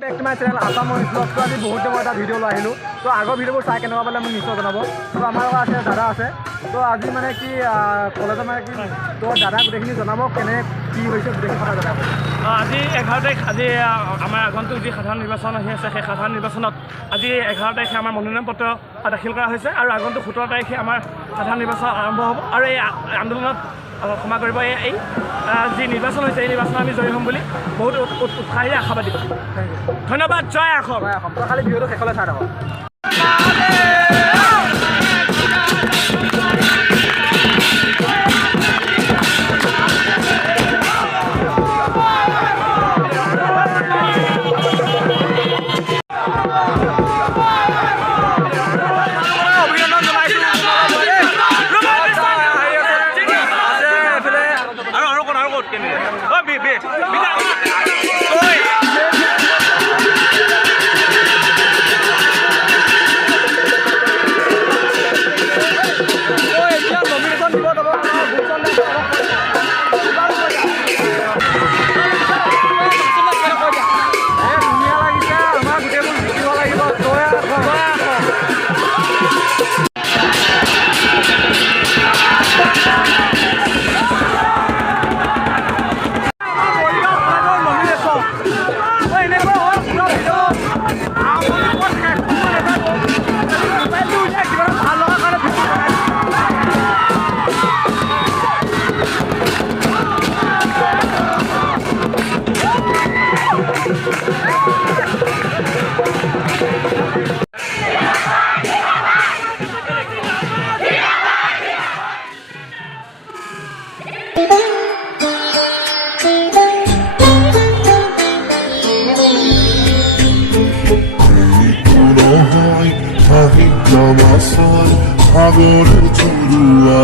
Back to my channel Assam ব্লগটো আজি বহুত মই এটা ভিডিঅ' লৈ আহিলোঁ। তো আগৰ ভিডিঅ'বোৰ চাই কেনেকুৱা পালে মোক নিশ্চয় জনাব। তো আমাৰ লগত আছে দাদা আছে। তো আজি মানে কি কলেজত মানে কি তো দাদা গোটেইখিনি জনাব কেনে কি হৈছে গোটেইখিনি কথা জনাব। আজি 11 তাৰিখ আজি আমাৰ আগন্তুক যি সাধাৰণ নিৰ্বাচন আহি আছে সেই সাধাৰণ নিৰ্বাচনত আজি 11 তাৰিখে আমাৰ মনোনয়ন পত্ৰ দাখিল কৰা হৈছে আৰু আগন্তুক 17 তাৰিখে আমাৰ সাধাৰণ নিৰ্বাচন আৰম্ভ হ'ব আৰু এই আন্দোলনত ক্ষমা কৰিব এই যি নিৰ্বাচন হৈছে এই নিৰ্বাচনত আমি জয়ী হ'ম বুলি বহুত উৎসাহী আশাবাদী। ধন্যবাদ। জয় অসম। খালি ভিডিঅ'টো শেষলৈ চাই থাকক। সাগরের চুরুয়া